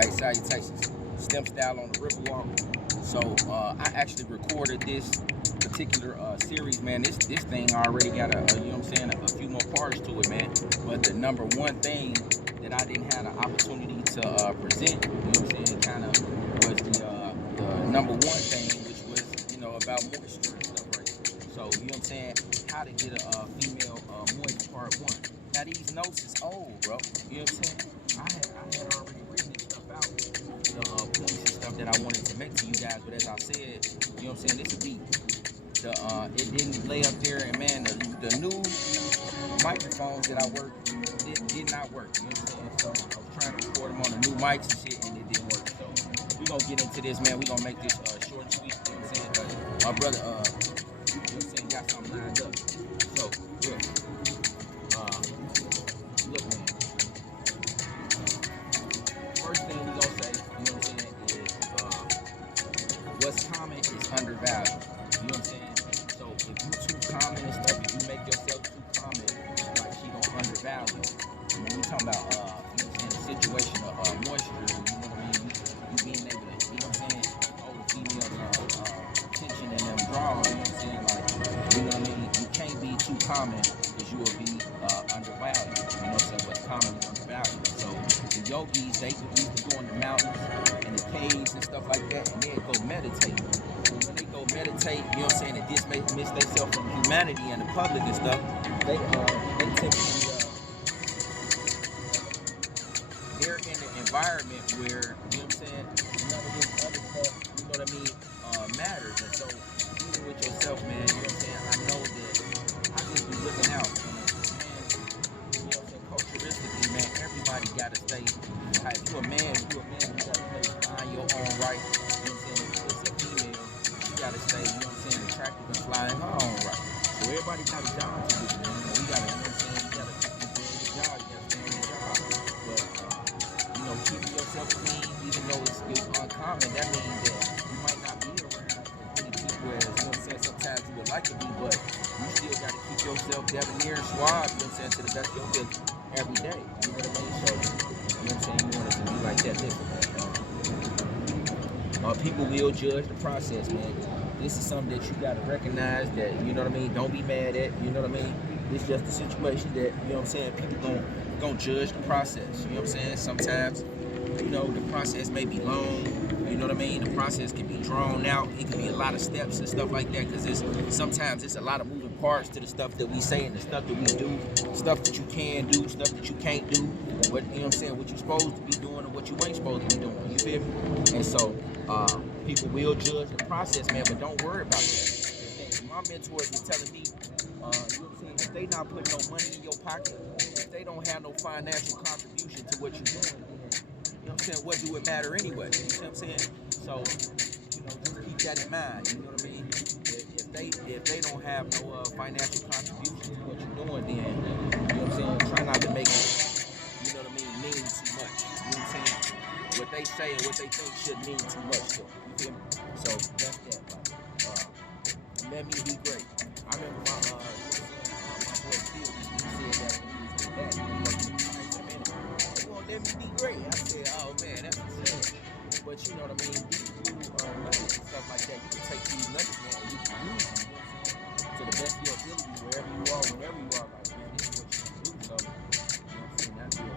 Hey, salutations. Stem style on the Riverwalk. So I actually recorded this particular series, man. This thing already got you know what I'm saying, a few more parts to it, man. But the number one thing that I didn't have the opportunity to present, you know what I'm saying, kind of was the number one thing, which was, about moisture and stuff, right? So, you know what I'm saying, how to get a female moist part one. Now these notes is old, bro. You know what I'm saying? I had already written this stuff out, the points and stuff that I wanted to make to you guys, but as I said, you know what I'm saying, this beat, it didn't lay up there, and man, the new microphones that I worked did not work. You know what I'm saying? So I was trying to record them on the new mics and shit, and it didn't work. So we gonna get into this, man. We gonna make this short and sweet. You know what I'm saying? My brother, you know what I'm saying, got something lined up. So look, man. First thing we gonna say, you know what I'm saying, is what's common is undervalued. You know what I'm saying? So if you too common and stuff, if you make yourself too common, like she gonna undervalue. And when we talking about you know what I'm saying, the situation of moisture, you know what I mean, you being able to, you know what I'm saying, hold the female attention and them draw, you know what I'm saying, like, you know what I mean, you can't be too common because you will be undervalued. You know, so what's common is undervalued. So the yogis, they used to go in the mountains and the caves and stuff like that, and they'd go meditate. And when they go meditate, you know what I'm saying, and dismiss themselves from humanity and the public and stuff, they typically they're in an environment where, you know what I'm saying, none of this other stuff, you know what I mean, matters. And so even with yourself, man, you know what I'm saying, I know that I just be looking out. You know what I'm saying, culturalistically, man, everybody gotta stay. If you a man, you gotta stay flying your own right. You know what I'm saying? If it's a female, you gotta stay, you know what I'm saying, attractive and flying her own right. So everybody got a job to do, man. We gotta, you know what I'm saying, you gotta do your job, you gotta stay on your job. But you know, keeping yourself clean, even though it's uncommon, that means that you might not be around as many people as, you know what I'm saying, sometimes you would like to be, but you still got to keep yourself debonair and suave, you know what I'm saying, to the best of your ability every day. You know what I mean? So, you know what I'm saying, you want it to be like that. Listen, people will judge the process, man. This is something that you got to recognize that, you know what I mean, don't be mad at, you know what I mean? It's just a situation that, you know what I'm saying, people gonna judge the process. You know what I'm saying? Sometimes, you know, the process may be long. You know what I mean? The process can be drawn out. It can be a lot of steps and stuff like that, because sometimes it's a lot of moving parts to the stuff that we say and the stuff that we do, stuff that you can do, stuff that you can't do, what, you know what I'm saying, what you're supposed to be doing and what you ain't supposed to be doing. You feel me? And so people will judge the process, man, but don't worry about that. And my mentors was telling me, you know what I'm saying, if they not putting no money in your pocket, if they don't have no financial contribution to what you're doing, then, you know what I'm saying, what do it matter anyway? You know what I'm saying? So, you know, just keep that in mind. You know what I mean? If they don't have no financial contribution to what you're doing, then, you know what I'm saying, try not to make it, you know what I mean too much. You know what I'm saying? What they say and what they think shouldn't mean too much to them. You feel me? So that's that. Like, let me be great. I remember my boy Steve, he said that when he was with that. They won't let me be great. I said, oh man, that's insane. But you know what I mean? These new nuggets and stuff like that, you can take these nuggets, man, and you can use them, you know what I'm saying, to the best of your ability, wherever you are, whenever you are. Like, man, this is what you can do. So, you know what I'm saying? That's your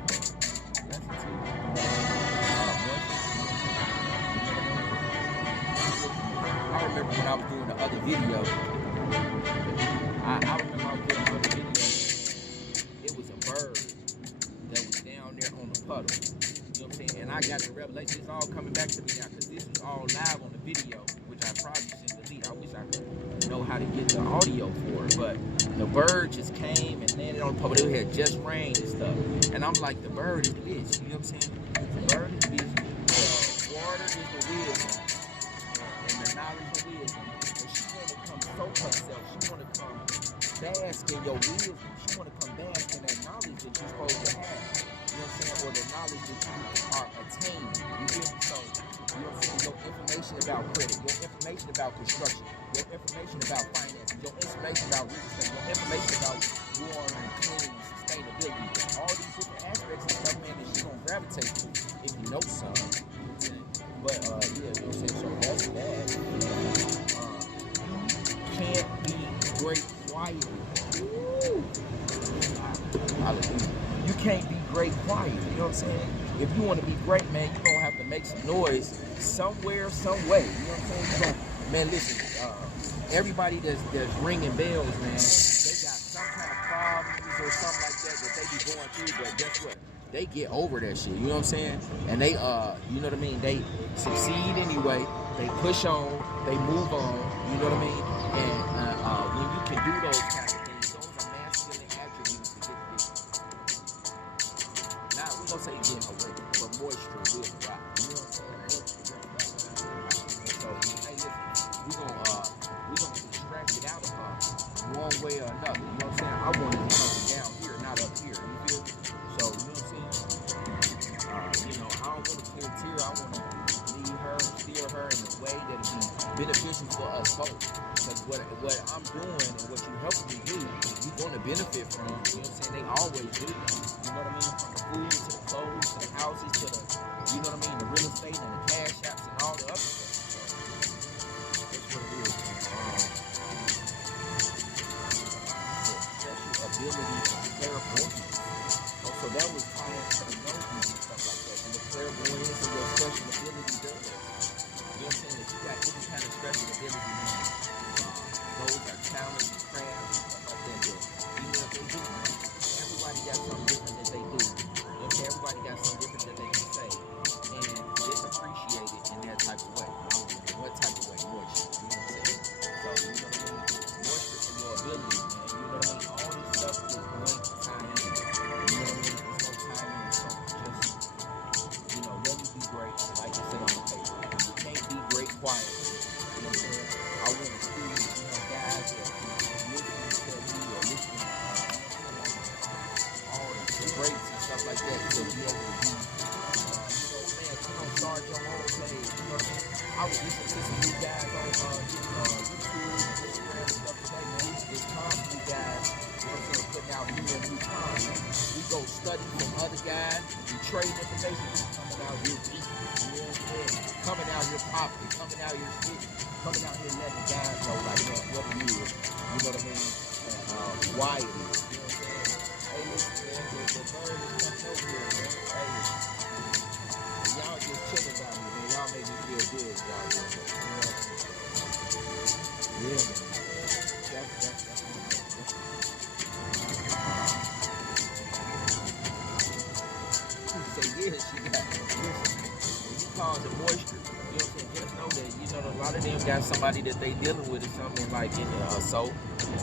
lesson to you. I remember when I was doing the other video, it was a bird that was down there on the puddle. You know what I'm saying? And I got the revelation. It's all coming back to me now, because this was all live on the video, which I probably shouldn't delete. I wish I could know how to get the audio for it. But the bird just came and landed on the puddle. It had just rained and stuff. And I'm like, the bird is busy. You know what I'm saying? The bird is busy. The water is the wisdom. And the knowledge of wisdom. And she want to come soak herself. She want to come bask in your wisdom. She want to come bask in that knowledge that you're supposed to have. You know what I'm saying? Or the knowledge that you are attaining. You feel me? So, you know what I'm saying? Your information about credit, your information about construction, your information about finances, your information about real estate, your information about water and clean and sustainability. All these different aspects of stuff, man, that you're going to gravitate to if you no sun. But yeah, you know what I'm saying? So that's that. Can't be great quietly. Hallelujah. You can't be great quiet. You know what I'm saying? If you want to be great, man, you're gonna have to make some noise somewhere, some way. You know what I'm saying? Man, listen, everybody that's ringing bells, man, they got some kind of problems or something like that they be going through, but guess what? They get over that shit, you know what I'm saying? And they, you know what I mean? They succeed anyway. They push on, they move on, you know what I mean? And when you can do those kind of things, those are masculine attributes to get the business. Now, we're going to say getting away, but moisture will rock. You know what I'm saying? So, hey, listen, we're gonna extract it out of her one way or another. You know what I'm saying? I want it to come down here, not up here. You feel me? So, you know what I'm saying? You know, I don't want to clear tear. I want to lead her and steer her in a way that'll be beneficial for us both. Because what I'm doing and what you helping me do, you're going to benefit from. You know what I'm saying? They always do. You know what I mean? From the food to the clothes to the houses to the, you know what I mean? The real estate and the cash apps and all the other stuff. That's what it is. Special ability to clairvoyance. So that was tying to the notions and stuff like that. And the clairvoyance and your special ability does. You know what I'm saying? If you got any kind of special ability, man, those are talents and crafts and stuff like that. Even if they do, man, everybody got something different that they do. You know what I'm saying? Everybody got something different that they can say. And it's appreciated in that type of way. What type of way? Moisture. You know what I'm saying? So, you know what I mean? Moisture and your ability, man. You know what I mean? All this stuff is going to tie in. You know what I mean? It's going to tie in. So, just, you know, let me be great. Like I said on the paper. You can't be great quiet. You know what I'm saying? I want to see, you know, guys that listen to me or listen to all the breaks and stuff like that to be able to be, start your own page. You know what I mean? I was listening to some new guys on YouTube, Instagram and stuff today, man. It's constantly guys, you know what I'm saying, putting out new content. We go study from other guys, we trade information, coming out here deep, you know what I'm saying? Coming out here popping, coming out here spitting, coming out here letting guys know, like, man, what it is, you know what I mean? Why it is, you know what I'm saying? Hey, listen, man, the bird is coming over here, man. Hey, y'all just chilling about me, man. Y'all make me feel good, y'all. You know what I mean? Yeah, man. That's say yeah, she got it. Listen, when you cause it moisture, you know what I'm saying? Just know that, you know, a lot of them got somebody that they dealing with or something like in the soul.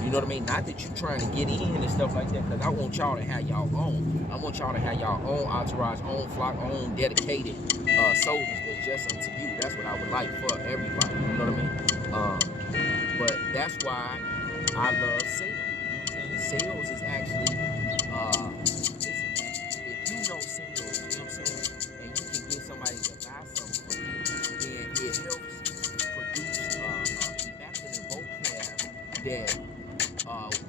You know what I mean? Not that you trying to get in and stuff like that, because I want y'all to have y'all own. I want y'all to have y'all own entourage, own flock, own dedicated soldiers that's just unto you. That's what I would like for everybody. You know what I mean? But that's why I love sales. You know what I'm saying? Sales is actually, listen, if you know sales, you know what I'm saying, and you can get somebody to buy something from you, then it helps produce immaculate vocab that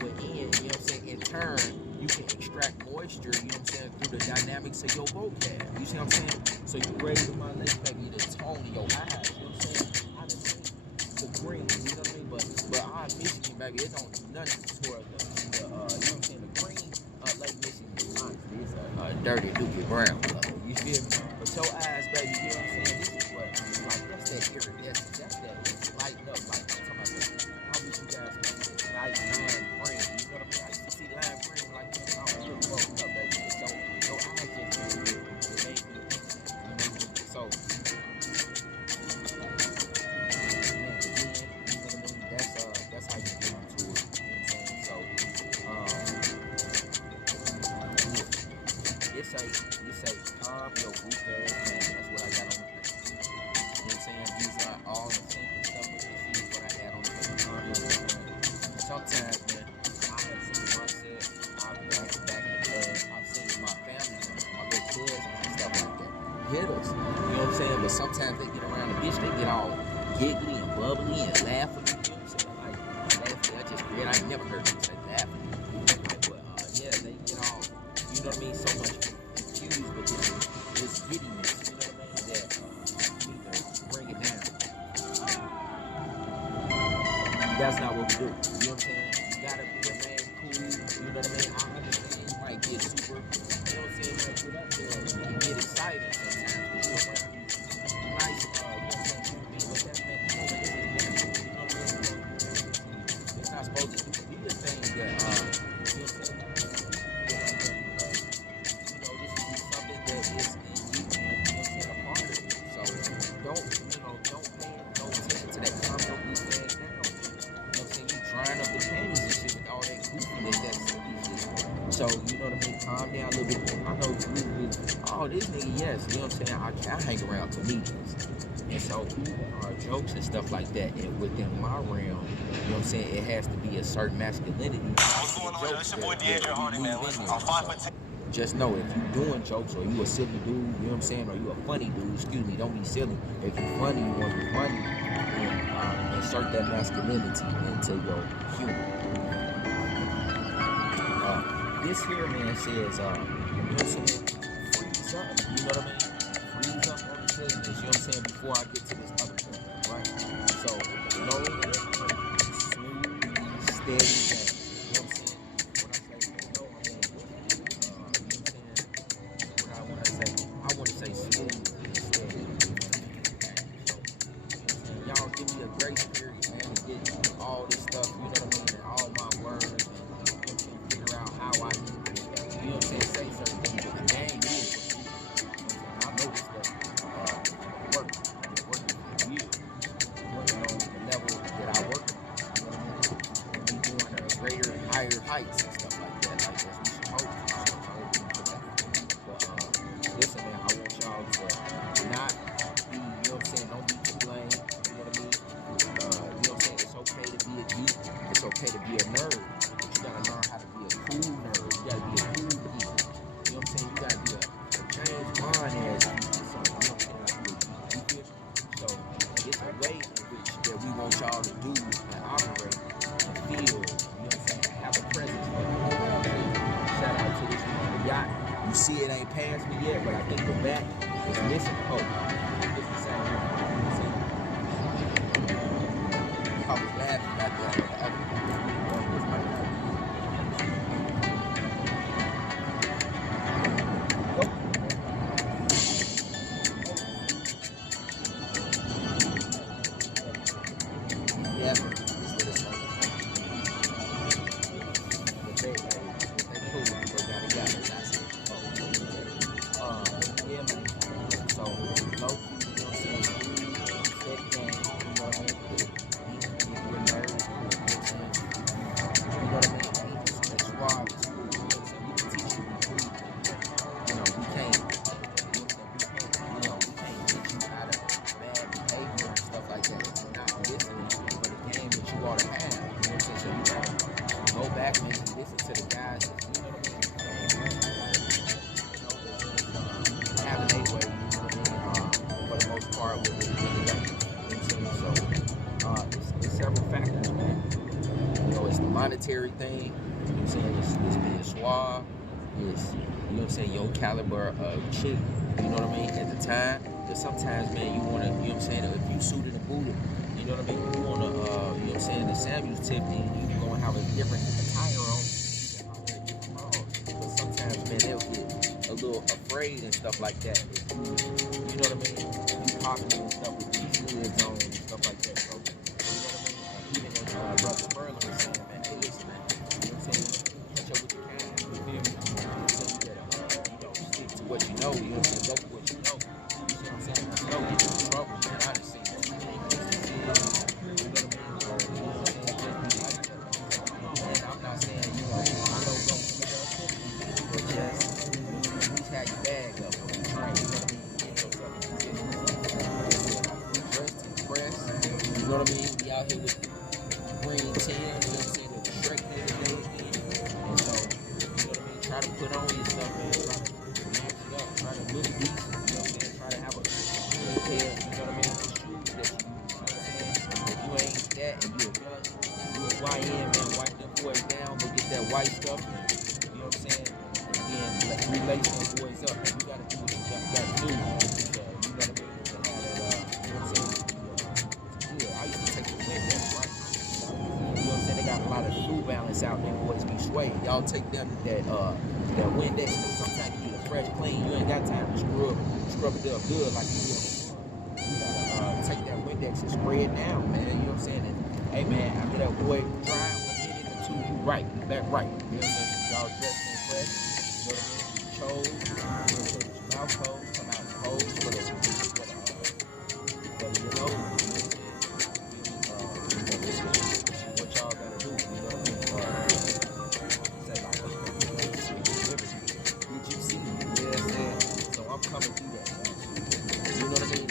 within, you know what I'm saying, in turn, you can extract moisture, you know what I'm saying, through the dynamics of your vocab. You see what I'm saying? So you raise my legs, baby, the tone of your eyes, you know what I'm saying? I done seen the green, you know what I mean? But I'm Michigan, baby, it don't do nothing toward the you know what I'm saying, the green Lake Michigan, honestly, it's a dirty, dookie brown color. You feel me? But your eyes, baby, you know what I'm saying? This is what, like, that's that iridescent, that's that lighting up, like, I'm talking about that. I wish you guys could see the light lime green, you know what I mean? I used to see lime green, like, you know, I was really broken up, baby. So, your eyes just feel good. It made me, you know, so, man, again, you know what I mean? That's how you get into it, you know what I'm saying? So, it's a calm your goof ass, man. That's what I got on the paper. You know what I'm saying? These are all the simple stuff, but this is what I had on the paper. Calm your goof ass. Sometimes, man, I have seen myself, back in the past, I've seen my family members, my little cousins and stuff like that, hit us. You know what I'm saying? But sometimes they get around the bitch, they get all giggly and bubbly and laughing. You know what I'm saying? Like, laughing, that's just weird. I ain't never heard them say laughing. Like, but, yeah, they get all, you know what I mean? So much confused with this giddiness, you know what I mean? that's not what we do. You know what I'm saying? You gotta be a man cool. You know what I mean? I understand you might get super, you know what I'm saying? You might get up there and get excited sometimes. You're around these nice, you know what I'm saying? Human being. What that meant, you know what I'm saying? It's not supposed to be the thing that, you know what I'm saying? Something that is in you, you know what I'm saying, a part of it. So don't pay no attention to that comic book thing now. You know what I'm saying? You drying up the panties and shit with all that goofiness, that silly shit. So, you know what I mean? Calm down a little bit. I know this nigga, yes, you know what I'm saying? I hang around comedians. And so jokes and stuff like that. And within my realm, you know what I'm saying, it has to be a certain masculinity. What's going on, yo? It's your boy D'Angelo Hardy, man. Listen, I'm 5'10". Just know if you doing jokes or you a silly dude, you know what I'm saying, or you a funny dude, excuse me, don't be silly. If you funny, you want to be funny, and insert that masculinity into your humor. This here man says, you know what I'm saying, freeze up, you know what I mean? Freeze up on the silliness, you know what I'm saying, before I get to this other point, right? So, smooth, steady game. Y'all give me a grace period, man, to get all this stuff, you know what I mean, and all my words, and you know what I'm saying, figure out how I can, you know what I'm saying, say certain things, but the game is what I know this stuff works. It's working for years. Working on the level that I work at, you know what I mean? And we doing greater and higher heights and stuff like that, like that's what you're supposed to. But listen, man, I want y'all to not be, you know what I'm saying, don't be to blame. It's okay to be a nerd, but you gotta learn how to be a cool nerd. You gotta be a cool geek. You know what I'm saying? You gotta be a James Bond ass geek. So, you know what I'm saying? So it's a way in which that we want y'all to do and operate and feel, you know what I'm saying? Have a presence. Shout out to this yacht. You see it ain't passed me yet, but I think the back is missing. Oh, it's the same one. I was laughing back there. Monetary thing, you know what I'm saying, it's being suave, it's, you know what I'm saying, your caliber of chick, you know what I mean, at the time. Because sometimes, man, you want to, you know what I'm saying, if you suited and booted, you know what I mean, you want to, you know what I'm saying, the Samuel's Tiffany, you going to have a different attire on, but sometimes, man, they'll get a little afraid and stuff like that. You know what I mean, you popping and stuff with these lids on and stuff like that, so, you know what I mean, even as Brother Spurler was saying, what you know, you know what I'm saying, go for what you know. You see what I'm saying? You don't get you in trouble, man. I done seen this. You know what I mean? And I'm not saying, you know, I know don't be but just at least have your bag up when you train, you know what I mean? Get yourself in position. Dressed and pressed, you know what I mean? Be out here with green Tim, you know what I'm saying, with the Shrek nigga day again. And so, you know what I mean? Try to put on your stuff, man. Try to look decent, you know what I'm saying? Try to have a good pair, you know what I mean? Shoes that you know what I'm saying? If you ain't that and you a YN, man, wipe them boys down, go get that white stuff, and, you know what I'm saying? And then relace those boys up, and you gotta do what you gotta do. You know what I mean? To have that, you know what I'm saying? Yeah, I used to take the wind up, right? Windex out, them boys be swayed. Y'all take that Windex, because sometimes you need a fresh clean. You ain't got time to scrub it up good like you do. You gotta take that Windex and spray it down, man. You know what I'm saying? And, hey man, after that boy dry, 1 minute or two, you right, you back right. You know what I'm saying? Y'all dressed and fresh. You know what I mean? Chose, you know, so your mouth closed, come out cold for the you know. This is what y'all gotta do. You know what I mean? Say like, did you see me? You know what I'm saying? So I'm coming through that. You know what I mean?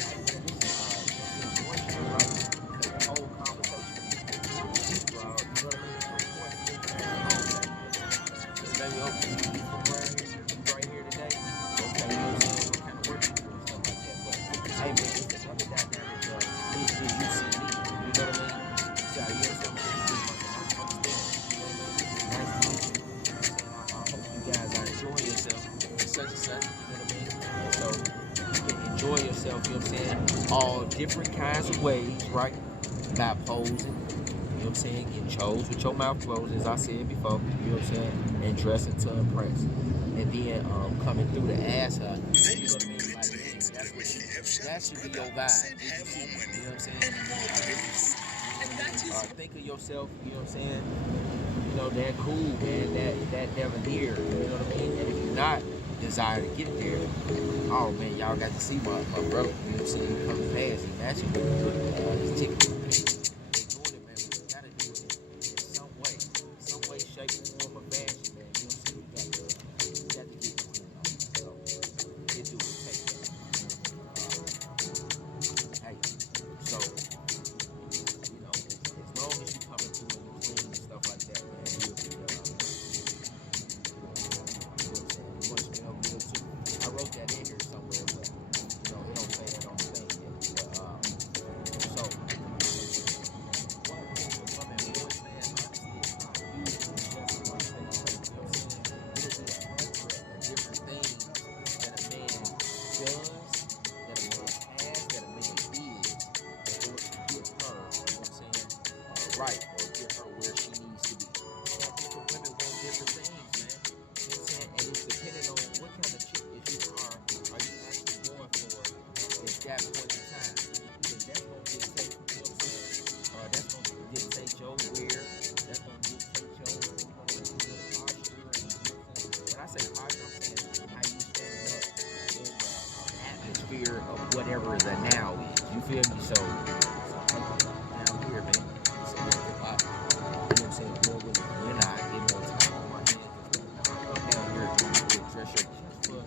The whole conversation. You know what I mean? Maybe you right here today. Okay, you know what I'm saying? What kind of work you do and stuff like that. But hey man, it's another dynamic of did you see me? You know what I mean? So you know what I'm saying? Nice to meet you. I hope you guys are enjoying yourself. Such and such, you know what I mean? And so you can enjoy yourself, you know what I'm saying? All different kinds of ways, right? By posing. You know what I'm saying? Getting chose with your mouth closed, as I said before. You know what I'm saying? And dressing to impress. And then coming through the ass hut. You know what I mean? Like, that should be your vibe. You know what I'm saying? Think of yourself, you know what I'm saying? You know, that cool, man, that never near. You know what I mean? And if you're not desire to get there, oh man, y'all got to see my brother. You know what I'm saying? He coming past, he matching with his ticket. They doing it, man. We gotta do it in some way, shape, form, or fashion, man. You know what I'm saying? You got to get doing it. So it do it take that. Hey, so you know, as long as you coming through and you clean and stuff like that, man, you'll be you know what I'm saying? You want to smell good too. I wrote that in here somewhere, but you know, it don't say that on the thing yet. But so what woman boys, man, honestly, it's not usually just one thing. You know what I'm saying? It'll be 100 different things that a man does, that a man has, that a man is in order to get her, you know what I'm saying, right, or get her where she needs to be. Different women want different things, man. You know what I'm saying? And it's depending on what kind of chick that you are you actually going for at that point in time? Because that's gonna dictate, you know what I'm saying? That's gonna dictate your wear. That's gonna dictate your, you know, posture. And, you know what I'm saying? When I say posture, I'm saying how you standing up in the atmosphere of whatever the now is. You feel me? So down here, man. So if I, you know what I'm saying, more with when I get more time on my hands, I come down here to dress your chest for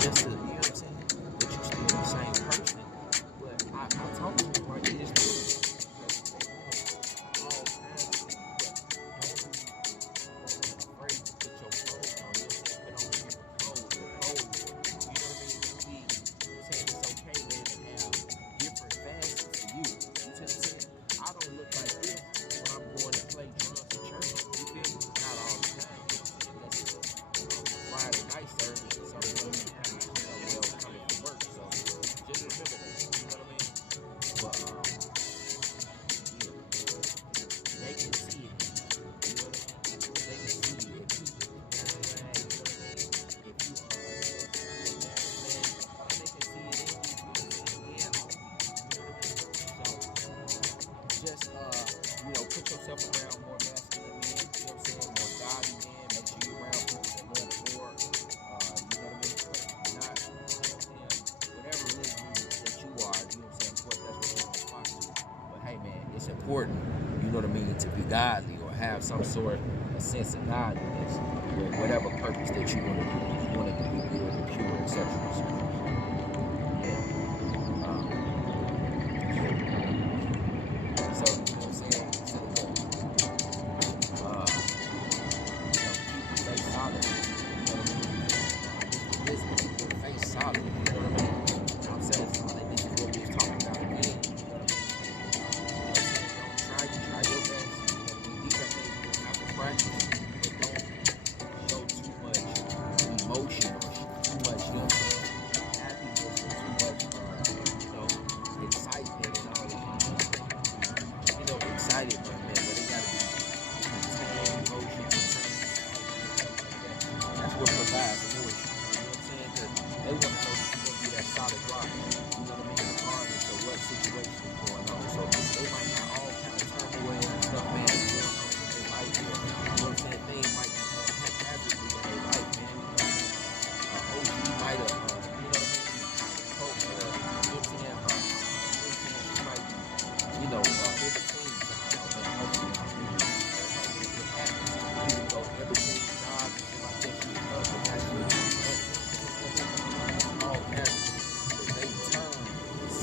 just to, you know what I'm saying? But you still the same person. But I talk to you like it is true. All kinds of things. But don't be afraid to put your clothes on. You know what I'm saying? Put on different clothes. Your clothes. You know what I mean? You know what I'm saying? It's okay, man, to have different facets to you. You know what I'm saying? I don't look like this when I'm going to play drums at church. You feel me? Not all the time. You know what I'm saying? Unless it's a Friday night service or something. You know, well, coming from work. So just remember that. You know what I mean? But yeah, they can see it. You know what I mean? They can see it. If you, you know what I mean? If you man, and they can see it in you. You know what I'm saying? And on you. You know what I mean? So just you know, put yourself around more masculine men. You know what I'm saying? More godly men. Make sure you're around people that love the Lord. You know what I mean? Not, you know what I'm saying? Whatever religion that you are, you know what I'm saying? Of course, that's what you're going to flock to. But hey, man, it's important, you know what I mean, to be godly or have some sort of sense of godliness with whatever purpose that you want to do. You want it to be good and pure, etc. Yeah. So, you know what I'm saying? So, keep your face solid. You know what I mean? This keep your face solid. You know what I mean? I'm saying solid. This is what we was talking about again. Try your best. These are things you have to practice, but don't show too much emotion or too much, you know what I'm saying, happiness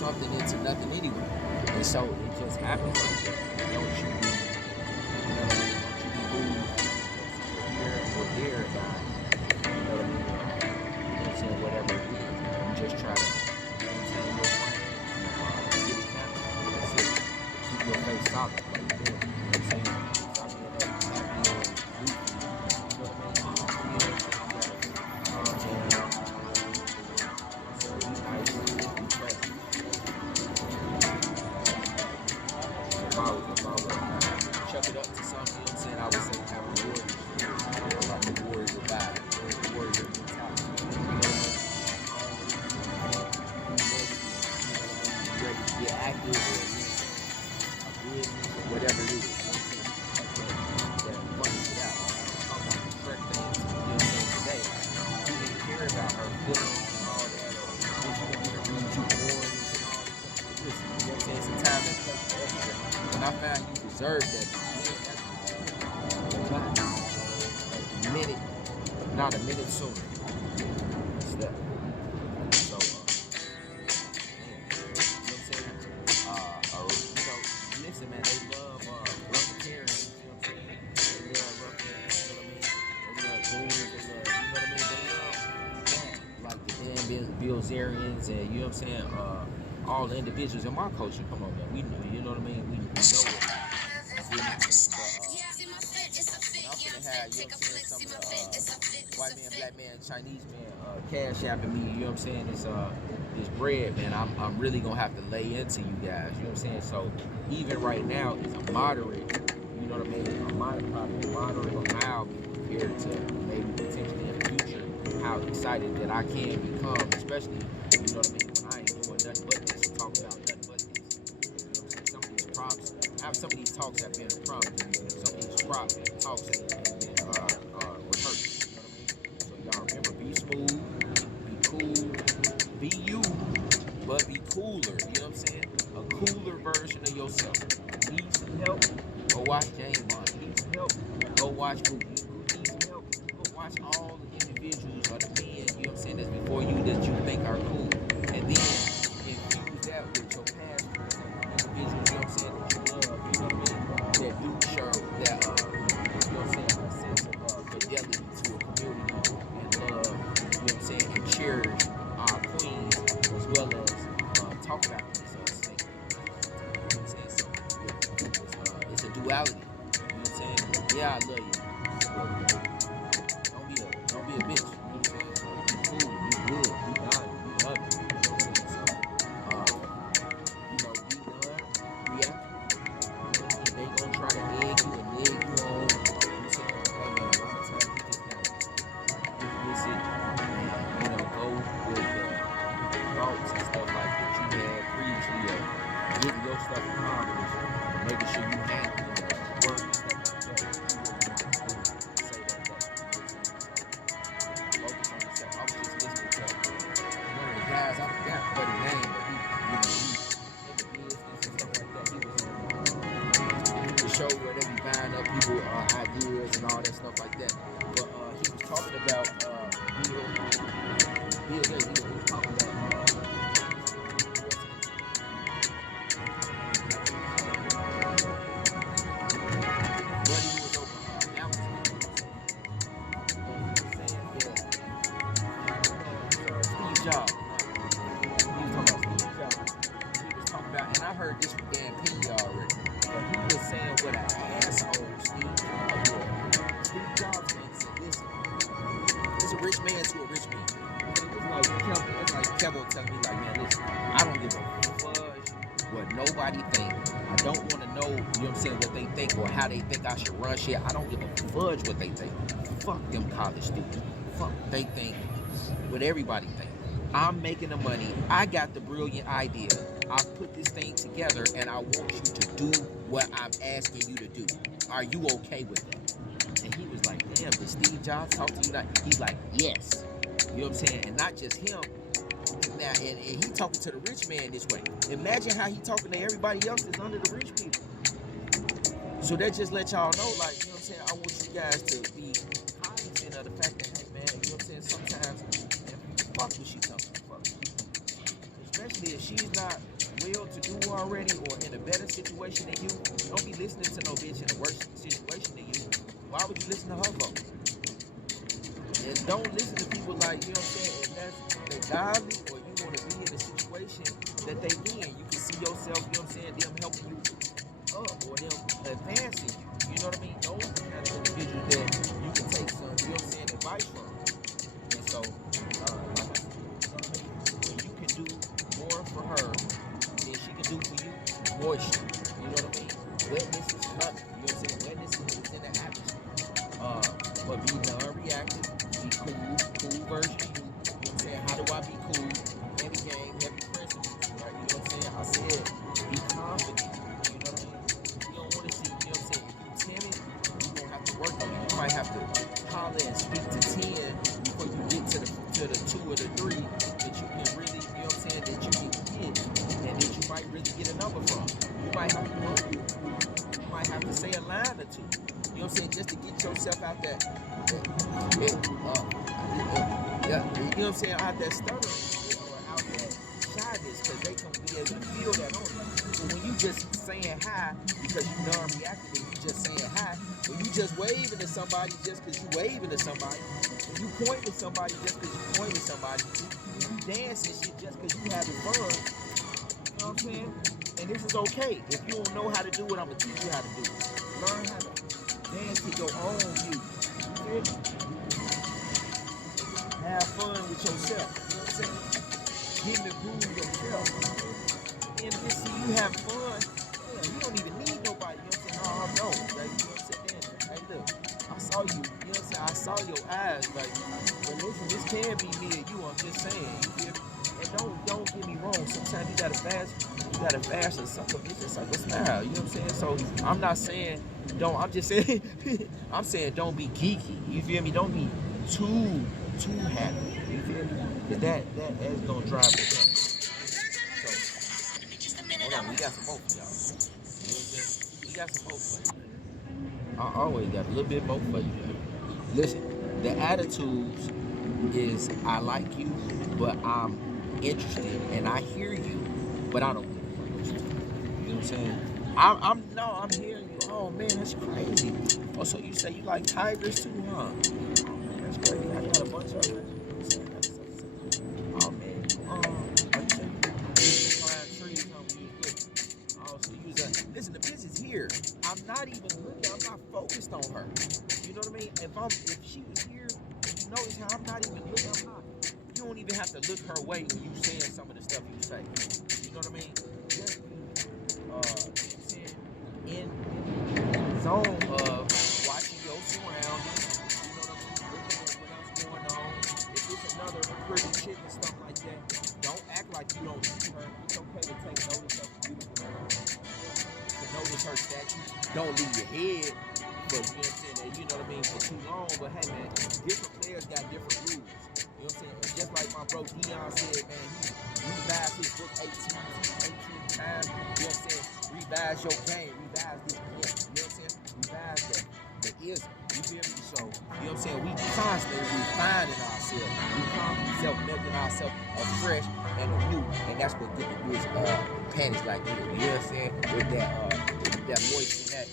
something into nothing anyway. And so it just happens like that. Don't you be, you know what I mean? Don't you be moved here or there by, you know what I mean? You know what I'm saying? Whatever it is. You just try to maintain your brand, get it happening. That's it. Keep your face solid like you're doing. You know what I'm saying? Stop being that happy and goofy. You know what I mean? You know what I'm saying? So be nice, be pleasant. If I was chuck it up to something, you know what I'm saying? I would say have a warrior, like a warrior vibe, warrior mentality. You know what I mean? Ready to get active or a business or whatever it is. That funny shit out. I'm talking about the correct things. You know what I'm saying? Today, like, he didn't care about her feelings and all that, or what you gonna be reading too boring and all this. Listen, you know what I'm saying? It's a time and place for everything. When I found you deserved that, a minute, not a minute sooner. It's that. So, listen, man, they love rough and tearing, you know what I'm saying? They love rough and, you know what I mean? They love goons, they love, you know what I mean? They love that. Like the damn Bilzerians and, you know what I'm saying? All the individuals in my culture, come on, man. We know, you know what I mean? We know it. But, I'm gonna have, you know what I'm saying, some of the white man, black man, Chinese man cash apping me, you know what I'm saying, this bread, man, I'm really gonna have to lay into you guys, you know what I'm saying? So even right now it's a moderate, you know what I mean, a moderate amount compared to maybe potentially in the future how excited that I can become, especially, you know what I mean, when I ain't doing nothing but this, talking about nothing but this. You know what I'm saying? Some of these prompts, some of these talks have been a prompt, some of these talks have been rehearsed, you know what I mean? So y'all remember, be smooth, be cool, be you, but be cooler, you know what I'm saying? A cooler version of yourself. Need some help? Go watch James Bond. Need some help? Go watch Google. Need some help? Go watch all the individuals or the men, you know what I'm saying, that's before you that you think are cool. And then infuse that with your past individuals, you know what I'm saying, that you love, you know what I mean, that do show that, you know what I'm saying, a sense of fidelity to a community and love, you know what I'm saying, and cherish our queens as well as talk about these snakes. You know what I'm saying? So it's a duality. You know what I'm saying? Yeah, I love you. But don't be a bitch. You know what I'm saying? Be cool, be good, be valuable, be loving. You know what I'm saying? So be done, react. They gonna try to egg you and leg you on. You know what I'm saying? Hey man, a lot of times you just gotta dismiss it and go with the thoughts and stuff like that you had previously of getting your stuff accomplished and making sure you handle work and stuff like that. Focus on yourself. I was just listening to one of the guys, I forgot what his name, but he in the business and stuff like that. He was the show where they be buying up people ideas and all that stuff like that. But he was talking about Bill Gates. He was talking about Jobs. He was talking about Steve Jobs. He was talking about, and I heard this from Dan P already, but he was saying what an asshole Steve Jobs was. Steve Jobs, man, said, listen, it's a rich man to a rich man. It's like Kevin telling me, like, man, listen, I don't give a fudge what nobody thinks. I don't want to know, you know what I'm saying, what they think or how they think I should run shit. I don't give a fudge what they think. Fuck them college students. Fuck they think what everybody thinks. I'm making the money. I got the brilliant idea. I put this thing together and I want you to do what I'm asking you to do. Are you okay with it? And he was like, damn, did Steve Jobs talk to you like? He's like, yes. You know what I'm saying? And not just him. Now, and he talking to the rich man this way. Imagine how he talking to everybody else that's under the rich people. So that just let y'all know, like, you know what I'm saying? I want you guys to be cognizant of the fact that, hey, man, you know what I'm saying? Sometimes, fuck what she talking about. Especially if she's not well-to-do already or in a better situation than you, don't be listening to no bitch in a worse situation than you. Why would you listen to her vote? And don't listen to people like, you know what I'm saying, unless they godly or you want to be in a situation that they in. You can see yourself, you know what I'm saying, them helping you up or them advancing you. You know what I mean? Those are the kind of individuals that you can take some, you know what I'm saying, advice from. And so, like I said, when you can do more for her than she can do for you, mOisT. You know what I mean? Wetness is coming. You know what I'm saying? Wetness is in the atmosphere. But be non-reactive, be cool version of you. You know what I'm saying? How do I be cool? Heavy game, heavy principles, right? You know what I'm saying? I said, be confident. You know what I mean? You don't want to see, you know what I'm saying? If you're timid, you're going to have to work on it. You might have to holler and speak to 10 before you get to the 2 or the 3 that you can really, you know what I'm saying, that you can get and that you might really get a number from. You might have to say a line or two. You know what I'm saying? Just to get yourself out that you know what I'm saying, out that stuttering or out that shyness, because they can be able to feel that on you. But when you just saying hi because you non-reactive, when you just saying hi, when you just waving to somebody just because you waving to somebody, when you point to somebody just because you point to somebody, when you dancing shit just because you having fun, you know what I'm saying? And this is okay. If you don't know how to do it, I'm going to teach you how to do it. Learn how to dance to your own music. Have fun with yourself. You know what I'm saying? Get in the groove yourself. And then see you have fun. Hell, you don't even need nobody. You know what I'm saying? No, like, you know what I'm saying? Hey, look, I saw you. You know what I'm saying? I saw your eyes. Like, but listen, this can be me and you. I'm just saying. You feel me? And don't get me wrong. Sometimes you gotta fast or something. It's just like a smile. You know what I'm saying? So I'm not saying don't. I'm just saying. I'm saying don't be geeky. You feel me? Don't be too happy. You feel me? Cause that is gonna drive it down. So hold on, we got some more for y'all. You know what I'm saying? We got some more for you. I always got a little bit more for you. Listen, the attitudes is I like you, but I'm interested and I hear you, but I don't. You know what I'm saying? I'm hearing you. Oh man, that's crazy. Oh, so you say you like tigers too, huh? That's crazy. I got a bunch of them. Oh man, like you said, climb trees, huh? Oh, so you was listen, the bitch is here. I'm not even looking. I'm not focused on her. You know what I mean? If she was here, you notice how I'm not even looking. You don't even have to look her way when you saying some of the stuff you say. You know what I mean? Just saying in zone of watching your surroundings. You know what I mean? Looking at what's going on. If it's another pretty chick and stuff like that, don't act like you don't see her. It's okay to take notice of the beautiful woman. To notice her statue. Don't leave your head for, you know what I'm saying, you know what I mean, for too long. But hey man, different players got different rules. You know what I'm saying? And just like my bro Dion said, man, he revised his book 18 times. You know what I'm saying? Revise your game, revise this point. You know what I'm saying? Revise the ism. You feel me? So, you know what I'm saying? We constantly refining ourselves. We constantly making ourselves afresh and anew. And that's what get the bitch panties like this. You know what I'm saying? With that moist and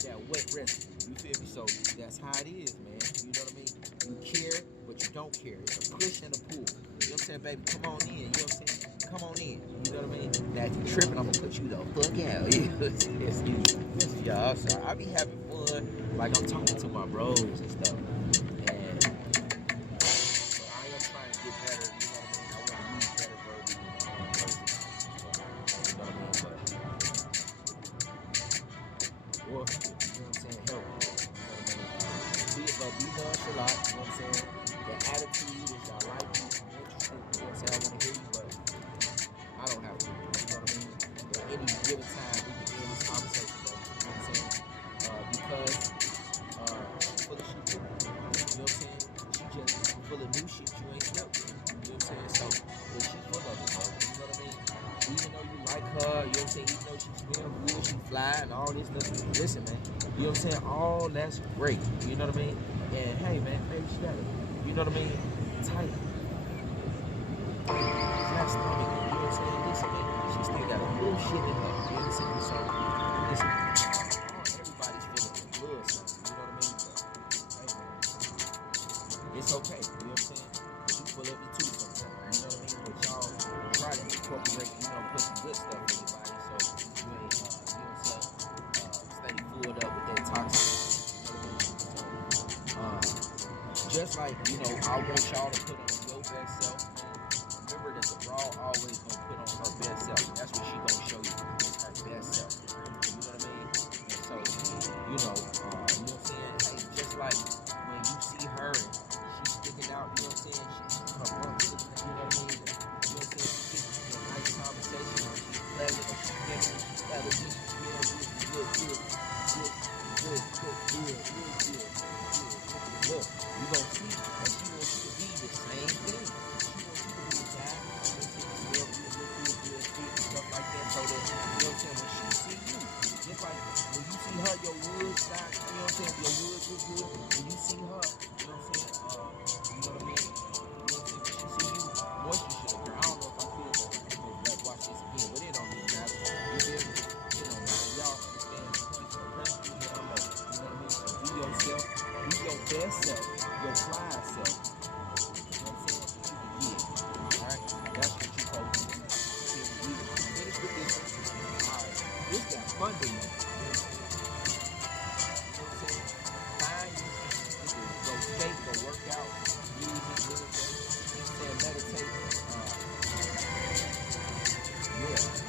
that wet rest. You feel me? So that's how it is, man. You know what I mean? You care, but you don't care. It's a push and a pull. You know what I'm saying, baby? Come on in. You know what I'm saying? Come on in. You know what I mean? Now if you tripping, I'm gonna put you the fuck out. You know what I'm saying? Y'all, so I be having fun, like I'm talking to my bros and stuff. And so I am trying to get better. You know what I mean? I want to use better verbiage in my own person. You know what I mean? But or you know what I'm saying? Help. You know what I mean? Be nonchalant. You know what I'm saying? The attitude is y'all like you, interested. You know what I'm saying? I want to hear you, but I don't have to. You know what I mean? At any given time, we can end this conversation, though. You know what I'm saying? Because she's full of shit. You know what I'm saying? She just full of new shit you ain't slept with. You know what I'm saying? So, but she full of it, bro. You know what I mean? Even though you like her, you know what I'm saying? Even though she's real good, she fly and all this stuff. Listen, man. You know what I'm saying? All that's great. You know what I mean? And hey, man, maybe she got it. You know what I mean? Tight. Flat stomach. You know what I'm saying? Listen, man. She still got got a little shit in her. You know what I'm saying? So, listen, everybody's feeling the blood, so, you know what I mean? But, hey, man, it's okay. You know what I'm saying? But you full of it too sometimes. You know what I mean? But y'all try to incorporate, put some good stuff in your body so you ain't, you know what I'm saying, stay fueled up with that toxic. You know what I mean? So, just like, I want y'all to put on your best self, man. Remember that the raw always gonna put on her best self. That's what she gonna show you. It's her best self. You know what I mean? And so, you know what I'm saying? Hey, just like when you see her and she's sticking out, you know what I'm saying? Her rump sticking out, you know what I mean? You know what I'm saying? She's in a nice conversation, or she's pleasant, or she's giving, she's elegant, good. Look, you gonna see that she wants you to be the same thing. She wants you to be the guy that's in the smell good, stuff like that. So that, you know what I'm saying, when she see you, just like when you see her, your wood start, you know what I'm saying, your wood look good. When you see her, you know what I'm saying, you know what I mean? You know what I'm saying? When she see you, moisture should occur. I don't know if I feel that. Like watch this again, but it don't even matter. You feel me? It don't matter. Y'all understand the point of the principle that I'm making. You know what I mean? So be yourself. Be your best self, your fly self. You know what I'm saying? That you can get. Alright? That's what you're supposed to do. We finish with this one. Alright. This got funding though. You know what I'm saying? Find you go skate, go work out, music, little things. You know what I'm saying? Meditate.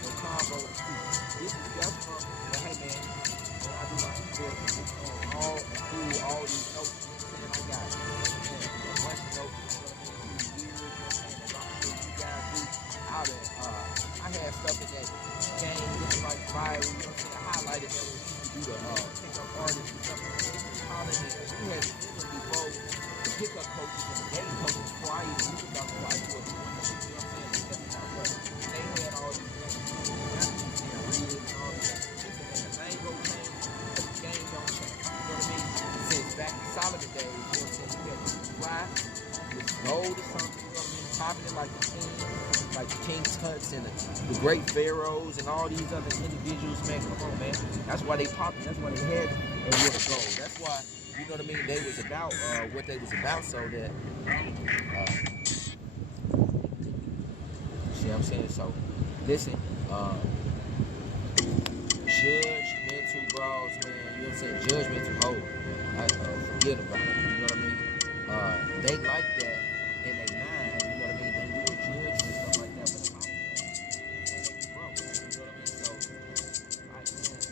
No combo. This is just from, but hey man, when I do my ebook, it's on all these notes, you know what I'm saying? I got a bunch of notes, you know what I mean, through years, you know what I'm saying, as I'm sure you guys do. I had stuff in that game looking like fire, you know what I'm saying? I highlighted that when we used to do the pickup artists and stuff. We had before the pickup coaches and the game coaches before I even knew about the life was, you know what I'm saying? They had all these things, game don't change. You know what I mean? Since back in Solomon days, you know what I'm saying? You had to fly, this gold or something, you know what I mean? Popping it like the King's Huts and the great pharaohs and all these other individuals, man. Come on, man. That's why they popped it. That's why they had and with a gold. That's why, you know what I mean? They was about what they was about, so that see what I'm saying? So listen, judgmental bros, man, you know what I'm saying? Judgmental hoes. Forget about it. You know what I mean? They like that in their mind, you know what I mean? They will judge and stuff like that, but a lot of times, bro, you know what I mean? So, like, man,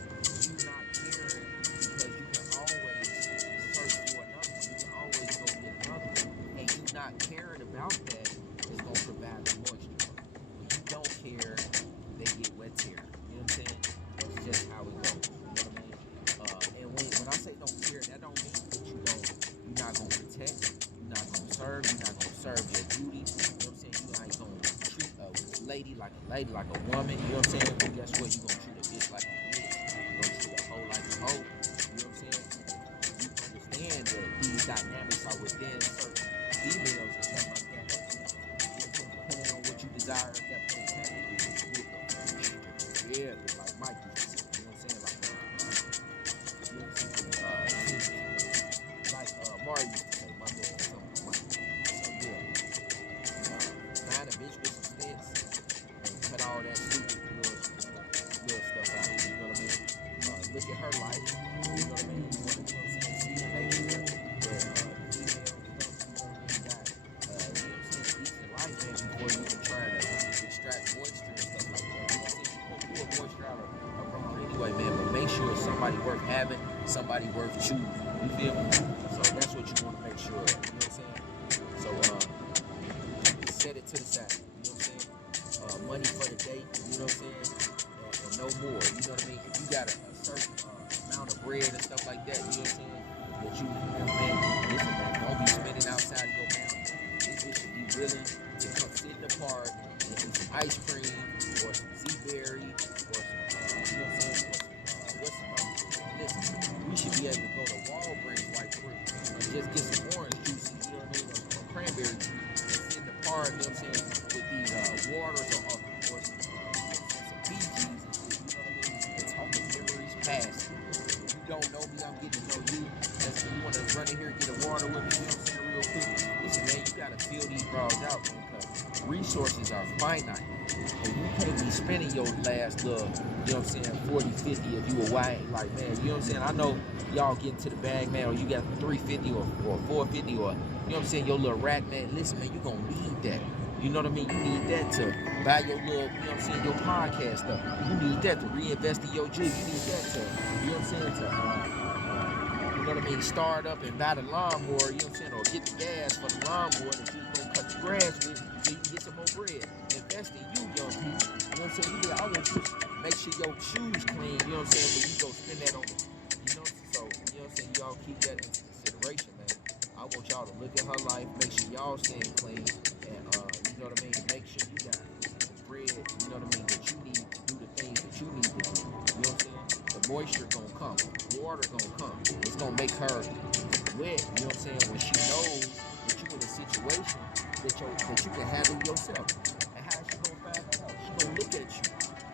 you not caring because you can always search for another one. You can always go get another one. And you not caring about that is going to provide the moisture. When you don't care, they get wet here. You know what I'm saying? That's just how it goes. You know what I mean? And when I say don't care, that don't mean that you're not gonna protect, you're not gonna serve, you're not gonna serve your duty. You know what I'm saying? You ain't gonna treat a lady, like a woman. You know what I'm saying? But guess what? You gonna treat a bitch like a bitch. You gonna treat a hoe like a hoe. You know what I'm saying? You understand that these dynamics are within certain females and stuff like that. You know what I'm saying? Depending on what you desire at that point in time. Yeah, like Mike used to say, you know what I'm saying? Like, you know what I'm saying? Like Mario used to say, my bad, something like Mike. So yeah, find a bitch with some sense and cut all that stupid little stuff out. You know what I mean? Look at her life. You know what I mean? You want to, you know what I'm saying? See and make sure that female stuff, you know what I mean? Got, you know what I'm saying? Decent life, man, before you can try to extract moisture and stuff like that. You know what I'm saying? Pull moisture out of around anyway, man, but make sure it's somebody worth having, somebody worth choosing. You feel me? So that's what you want to make sure of. You know what I'm saying? So set it to the side. You know what I'm saying? Money for the day. You know what I'm saying? And no more. You know what I mean? If you got a certain amount of bread and stuff like that, you know what I'm saying? That you, man, listen, man, don't be spending outside of your boundaries. This bitch should be willing to come sit in the park and eat some ice cream or some Z-berry or some, you know what I'm saying? Or some, what's some listen, we should be able to go to Walgreens right quick and just get some orange juices, you know what I mean? Or cranberry juice and sit in the park, you know what I'm saying? With these waters or some beef past it. If you don't know me, I'm getting to know you. That's when you want to run in here and get a water with me, you know what I'm saying, real quick. Listen, man, you got to fill these bras out, man, because resources are finite. And you can't be spending your last little, you know what I'm saying, 40, 50 if you a white, like, man, you know what I'm saying? I know y'all getting to the bag, man, or you got 350 or 450 or, you know what I'm saying, your little rack, man. Listen, man, you gonna need that. You know what I mean? You need that to buy your little, you know what I'm saying, your podcast stuff. You need that to reinvest in your jig. You need that to, you know what I'm saying, to, you know what I mean, start up and buy the lawnmower, you know what I'm saying, or get the gas for the lawnmower that you gonna cut the grass with so you can get some more bread. Invest in you, young people. You know what I'm saying? You be like, I want you to make sure your shoes clean, you know what I'm saying, so you go spend that on it. You know, so, you know what I'm saying, y'all keep that into consideration, man. I want y'all to look at her life, make sure y'all staying clean, and, you know what I mean, make sure you got the bread, you know what I mean, that you need to do the things that you need to do. You know what I'm saying? The moisture gonna come, water gonna come. It's gonna make her wet, you know what I'm saying, when she knows that you in a situation that you can handle yourself. And how is she gonna find out? She gonna look at you.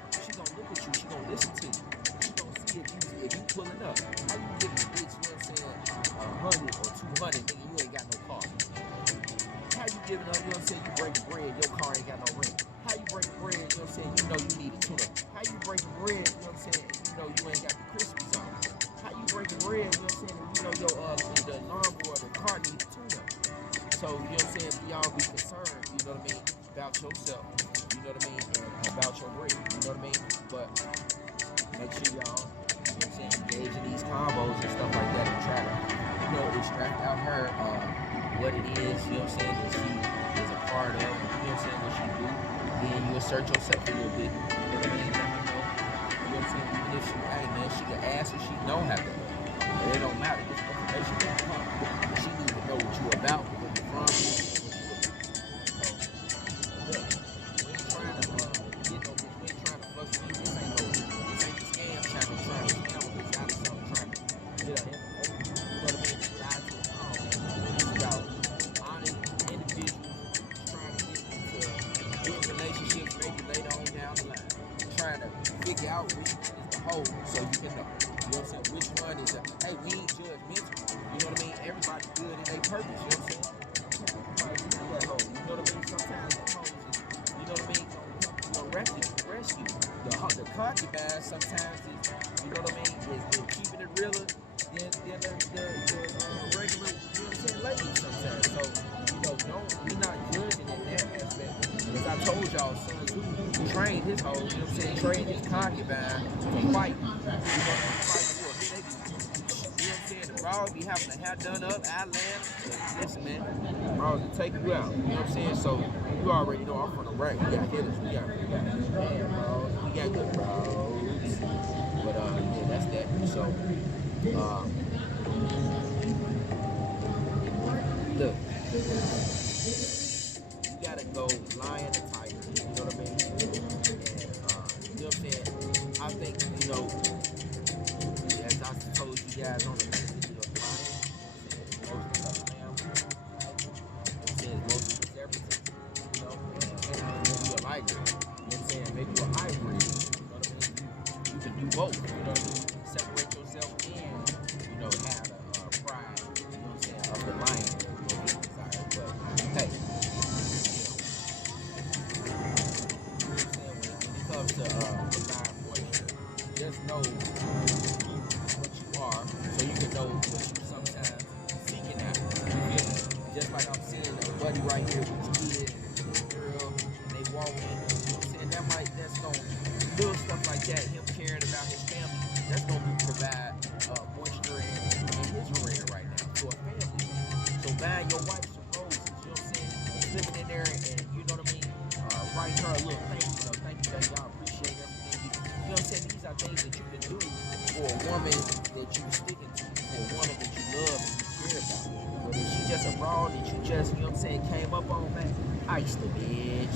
She gonna look at you. She gonna listen to you. She gonna see if you pulling up. How you give the bitch, you know what I'm saying, 100 or 200, nigga, you ain't got no car. How you giving her, you know what I'm saying, you breaking bread, your car ain't got no ring. How you breaking bread, you know what I'm saying, you know you need a tune-up. How you breaking bread, you know what I'm saying, you know you ain't got the Krispies on. How you breaking bread, you know what I'm saying, you know your the lawnmower, the car needs a tune-up. So, you know what I'm saying, y'all be concerned, you know what I mean, about yourself, you know what I mean, and about your bread, you know what I mean, but make sure y'all, you know what I'm saying, engage in these combos and stuff like that and try to, you know, extract out her, what it is, you know what I'm saying, that she is a part of, you know what I'm saying, what she do, then you assert yourself a little bit, you know what I mean, let her know, you know what I'm saying, even if she, hey man, she can ask if she don't have to, it don't matter, this information gonna come, she needs to know what you about, where you from, what you about, so, look, we ain't trying to, get no bitch, we ain't trying to fuck with you, this ain't the scam channel trying to scam a bitch out of something, trying to get her information, you know what I mean, lie to her, it's about honest individuals trying to get into good relationships maybe later on down the line. Trying to figure out which one is the hoe so you can know. You know what I'm saying? Which one is hey, we ain't judgmental. You know what I mean? Everybody good in their purpose, you know what I'm saying? Sometimes everybody need that hoe. You know what I mean? Sometimes the hoes is, you know what I mean, gonna rescue. The concubine sometimes is, you know what I mean, is keeping it realer than the regular, you know what I'm saying, ladies sometimes. So, you know, we not judging in that aspect. As I told y'all, Sun Tzu trained his hoes, you know what I'm saying, trained his concubine to fight. You know, fight for a minute. You know what I'm saying? The bras be having the hair done up, eyeliner. Listen, man, the bras will take you out. You know what I'm saying? So, you already know I'm from the right. We got hitters. We got bad bras. We got good bras. But, yeah, that's that. So, look, you gotta go lion to tiger. You know what I mean? And, you know what I'm saying? I think, you know, as I told you guys on the video, lion, you know what I'm saying, most of the lamb, tiger, most of the everything, you know, and maybe a liger, you know what I'm saying, maybe a hybrid, you know what I mean, you can do both, you know what I mean, separate yourself and, you know, have the pride, you know what I'm saying, of the lion that you desire, but, hey, you know what I'm saying, when it comes to divine moisture, just know what you are, so you can know what you sometimes seeking after. You feel me? Just like I'm seeing a buddy right here with his kid and his girl, and they walking. You know what I'm saying? That's gonna little stuff like that. Him caring about his family. That's gonna provide moisture in his career right now for a family. So buying your wife some roses. You know what I'm saying? Slipping in there and you know what I mean. Write her a little thank you. Thank you, baby. I appreciate everything. You know what I'm saying? These are things that you can do for a woman that you sticking to, for a woman that you love and you care about. But if she just a broad that you just, you know what I'm saying, came up on, man, ice the bitch.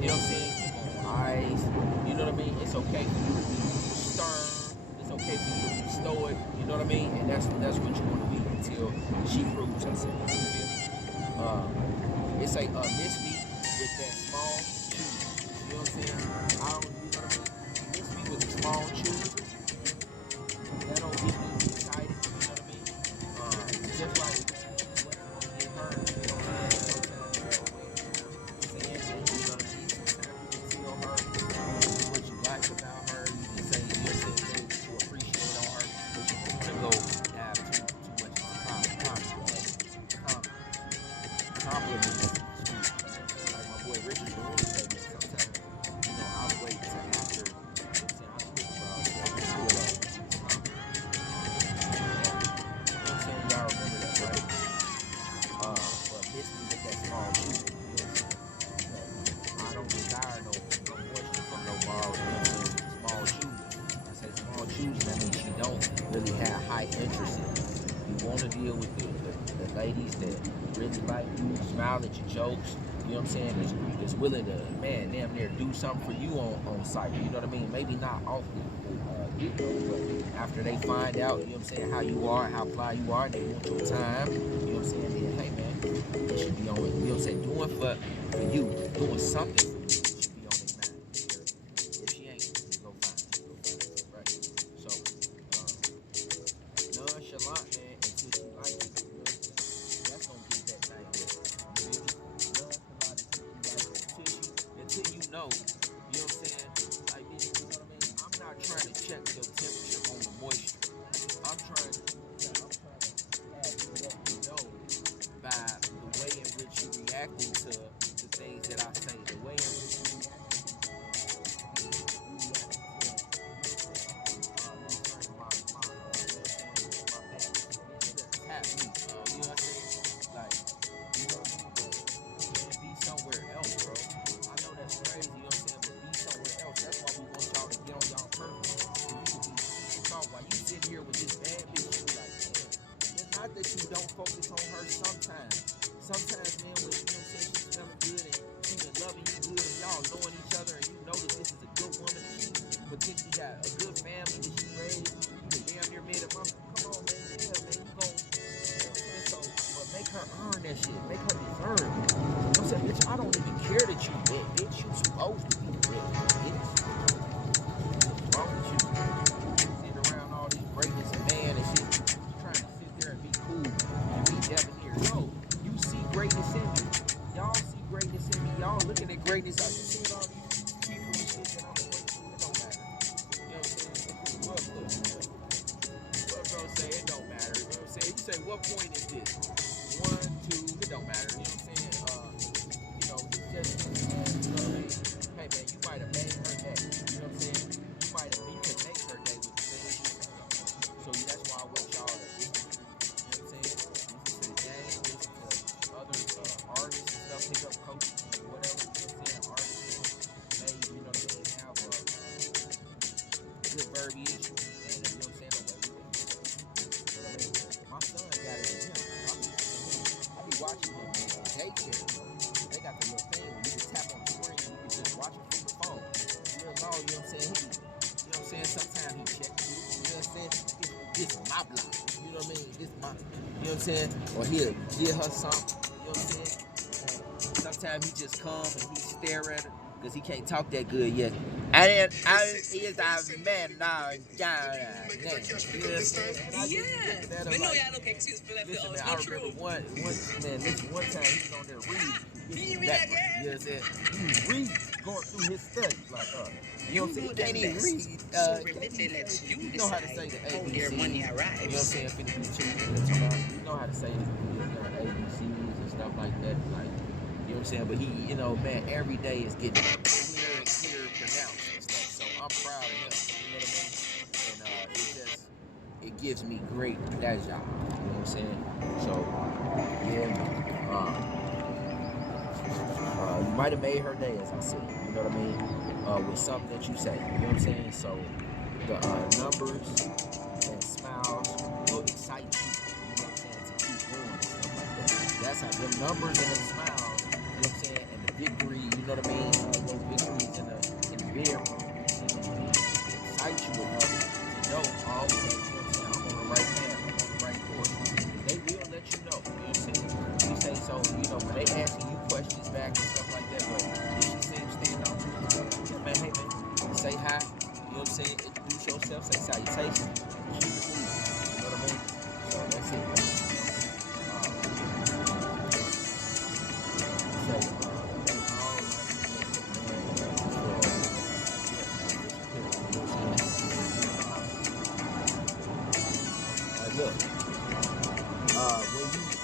You know what I'm saying? Keep on ice. You know what I mean? It's okay for you to be stern. It's okay for you to be stoic. You know what I mean? And that's what you want to be until she proves herself. You feel me? It's a miss me with that small choose. You know what I'm saying? I don't, you know what I mean? Miss me with the small choose. have high interest in. You want to deal with the ladies that really like you, smile at your jokes. You know what I'm saying? That's willing to, man, damn near do something for you on site. You know what I mean? Maybe not often, but after they find out, you know what I'm saying, how you are, how fly you are, and they want your time. You know what I'm saying? Then, hey man, they should be on it. You know what I'm saying? Doing for you, doing something for you should be on their mind. If she ain't, then go find her. Go find her, right? So, nonchalant, man, until she like you. You know, that's gonna get that thing lit. You feel me? Nonchalant until you know. You know what I'm saying? Like, bitch, you know what I mean? I'm not trying to check your temperature on the moisture. I'm trying to have you let me know by the way in which you reacting to the things that I say, the way in which you tap me. You know what I'm saying? Like, you know what I mean? But be somewhere else, bro. I know that's crazy, you know what I'm saying? But be somewhere else. That's why we want y'all to get on y'all purpose. So you can be talk while you sit here with this bad bitch, you be like, man, it's not that you don't focus on her sometimes. Sometimes, man, when you know what I'm saying, she's smelling good and she been loving you good and y'all knowing each other and you know that this is a good woman and she potentially got a good family that she raised. You can damn near made a mama. Come on, man. Yeah, man. You gon' so, but make her earn that shit. Make her deserve it. You know what I'm saying, bitch, I don't even care that you wet, bitch. You supposed to be wet, bitch. What's wrong with you? Sitting around all this greatness and man and shit. Trying to sit there and be cool and be debonair. Yo, you see greatness in me. Y'all see greatness in me. Y'all looking at greatness. I just seen all these people and shit that I'm going through. It don't matter. You know what I'm saying? What bro say? It don't matter. You know what I'm saying? You say, what point is this? 1, 2, it don't matter. You know what I'm saying? You know, it's just, you know what I mean? Hey man, you might have made her day. You know what I'm saying? You can make her day with the things you say. So that's why I want y'all to listen to, you know what I'm saying? Listen to the game, listen to other artists and stuff, pick up coaches and whatever, you know what I'm saying? Artists made, you know what I mean, have good verbiage and, you know what I'm saying, the way we think. You know what I mean? My son got it in him. I be watching him in daycare, bro. They got the little thing where you can tap on the screen and you can just watch it from the phone. Real low, you know what I'm saying? You know what I'm saying? Sometimes he check you, you know what I'm saying? This is my block, you know what I mean? This my, you know what I'm saying? Or he'll give her something, you know what I'm saying? Sometimes he just come and he stare at her because he can't talk that good yet. I is a man now. You know what I'm saying? Yeah. But no, y'all look excuse for that. Listen, man, I remember one time he was on there reading. You know what I'm saying? He was reading, going through his studies. Like, you know what I'm saying? He can't even read. You know how to say the ABCs. You know what I'm saying? 52. You know how to say the ABCs and stuff like that. Like, you know what I'm saying? But he, you know, man, every day is getting clearer and clearer pronounced and stuff. So I'm proud of him. You know what I mean? And it gives me great pleasure. You know what I'm saying? So, yeah, you might have made her day, as I said. You know what I mean? With something that you say. You know what I'm saying? So the numbers and smiles will excite you. You know what I'm saying? To keep going and stuff like that. That's how them numbers and them smiles. You know what I'm saying? And the victory. You know what I mean? Those victories in the bedroom. Excite you enough to know, oh, okay, you know what I'm saying? I'm on the right path. I'm on the right course. They will let you know. You know what I'm saying? You say so. You know when they asking you questions back and stuff like that, but if she seems stand out, yeah, man, hey man, say hi. You know what I'm saying? Introduce yourself. Say salutation. Keep it moving. You know what I mean? So that's it. Look,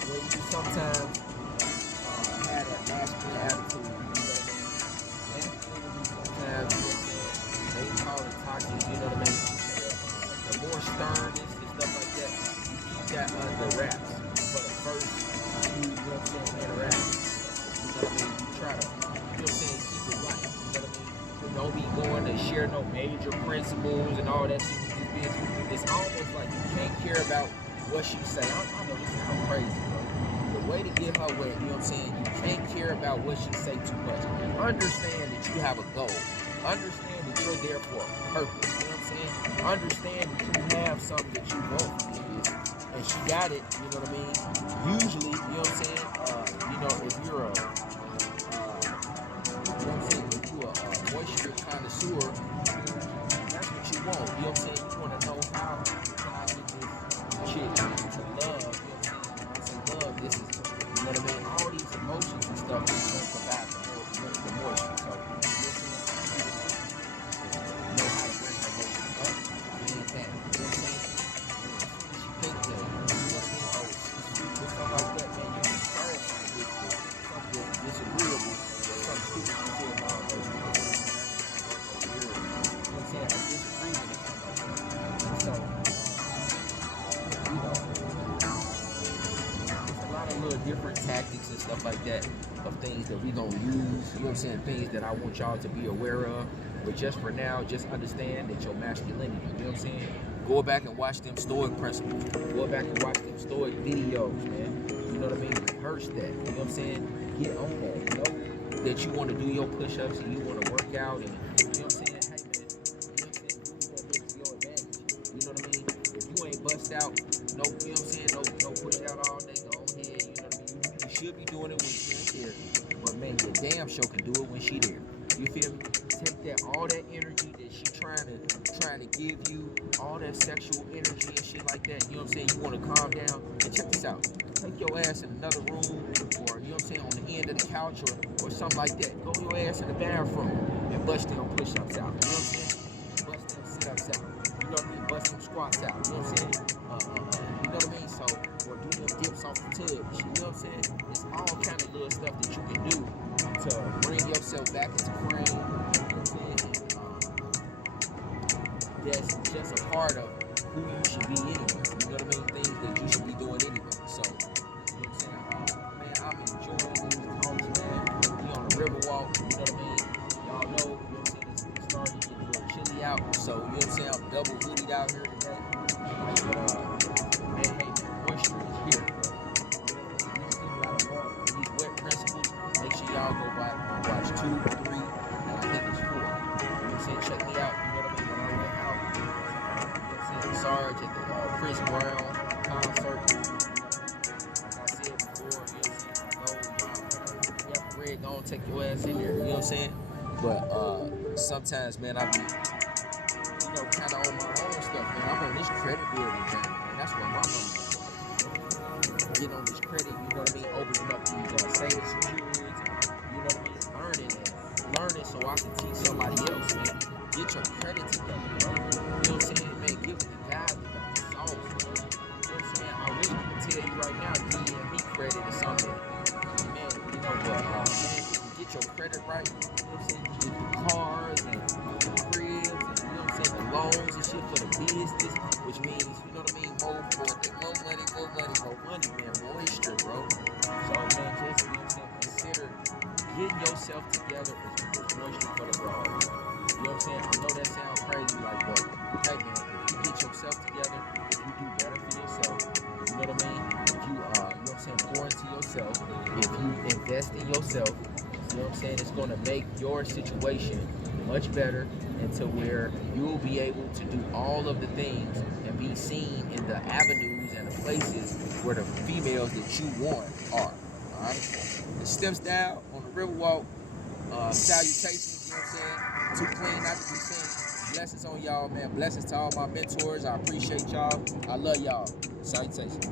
when you sometimes had that masculine attitude, you know what I mean? Masculinity sometimes, you know what I'm saying? They call it toxic, you know what I mean? The more sternness and stuff like be going to share no major principles and all that shit with this bitch. It's almost like you can't care about what she say. I know this sounds crazy, bro. The way to get her wet, you know what I'm saying? You can't care about what she say too much. Understand that you have a goal. Understand that you're there for a purpose. You know what I'm saying? Understand that you have something that you want from this bitch. And she got it, you know what I mean? Usually, you know what I'm saying? You know, if you're a, you know what I'm saying? If you're a moisture connoisseur, that's what you want. You know what I'm saying? You want to know how can I get this chick to love, you know what I'm saying? When I say love, this is, you know what I mean? All these emotions and stuff is going to provide the moisture. So, you know what I'm saying? Know how to bring her emotions up and that. You know what I'm saying? She think that, you know what I mean? Oh, she's sweet or something like that, man. You can start something disagreeable or something stupid she feel about those people. You know what I'm saying? A disagreement or something like that. And so, you know, there's a lot of little different tactics and stuff like that of things that we gonna use, you know what I'm saying, things that I want y'all to be aware of. But just for now, just understand that your masculinity, you know what I'm saying? Go back and watch them stoic principles. Go back and watch them stoic videos, man. You know what I mean? Rehearse that, you know what I'm saying? Get on that, know that you want to do your push-ups and you want to work out and, you know what I'm saying? Hey, man, you know what I'm saying? Use that bitch to your advantage. You know what I mean? If you ain't bust out, no, you know what I'm saying? No push out all day, go ahead, you know what I mean? You should be doing it when she ain't there. But man, your damn show can do it when she there. You feel me? Take that, all that energy that she trying to give you, all that sexual energy and shit like that. You know what I'm saying? You want to calm down. And check this out. Take your ass in another room, or you know what I'm saying, on the end of the couch, or something like that. Go your ass in the bathroom and bust them push-ups out. You know what I'm saying? Bust them sit-ups out. You know what I mean? Bust them squats out. You know what I'm saying? You know what I mean? So, or do them dips off the tub. You know what I'm saying? It's all kind of little stuff that you can do to bring yourself back into frame. You know what I'm saying? That's just a part of who you should be anyway. You know what I mean? Things that you should be doing anyway. So, you know what I'm saying? Man, I'm enjoying these talks, man. We on a river walk, you know what I mean? Y'all know, you know what I'm saying? It's starting to get a little chilly out. So, you know what I'm saying? I'm double hoodied out here today. Like, man, hey, man, moisture is here. These wet principles, make sure y'all go by and watch 2, 3, and I think it's 4. You know what I'm saying? Check me out. You know what I mean? When I went out, you know what I'm saying? Sarge at the Chris Brown concert. Like I said before, you know what I'm saying? Go, y'all, Red, go take your ass in there. You know what I'm saying? But sometimes, man, I be, you know, kind of on my own stuff, man. I'm on this credit building journey, man. That's what my money is. Get on this credit, you know what I mean? Opening up these savings securities, you know what I mean? Learning so I can teach somebody else, man. Get your credit together, bro. You know what I'm saying, man? Give it the guys that got the sauce, man. You know what I'm saying? I wish I could tell you right now, DMV credit is something, man, you know, but, man, if you get your credit right, you know what I'm saying? You get the cars and the cribs and, you know what I'm saying, the loans and shit for the business, which means, you know what I mean, more money, man, moisture, bro. So, man, just, you know what I'm saying, consider getting yourself together is moisture for the road. You know what I'm saying? I know that sounds crazy, like, but, hey, man, if you get yourself together, if you do better for yourself, you know what I mean? If you, you know what I'm saying, pour into yourself, if you invest in yourself, you know what I'm saying, it's going to make your situation much better into where you'll be able to do all of the things and be seen in the avenues and the places where the females that you want are. All right? The Stem Style on the Riverwalk. Salutations, you know what I'm saying? Too clean not to be seen. Blessings on y'all, man. Blessings to all my mentors. I appreciate y'all. I love y'all. Salutations.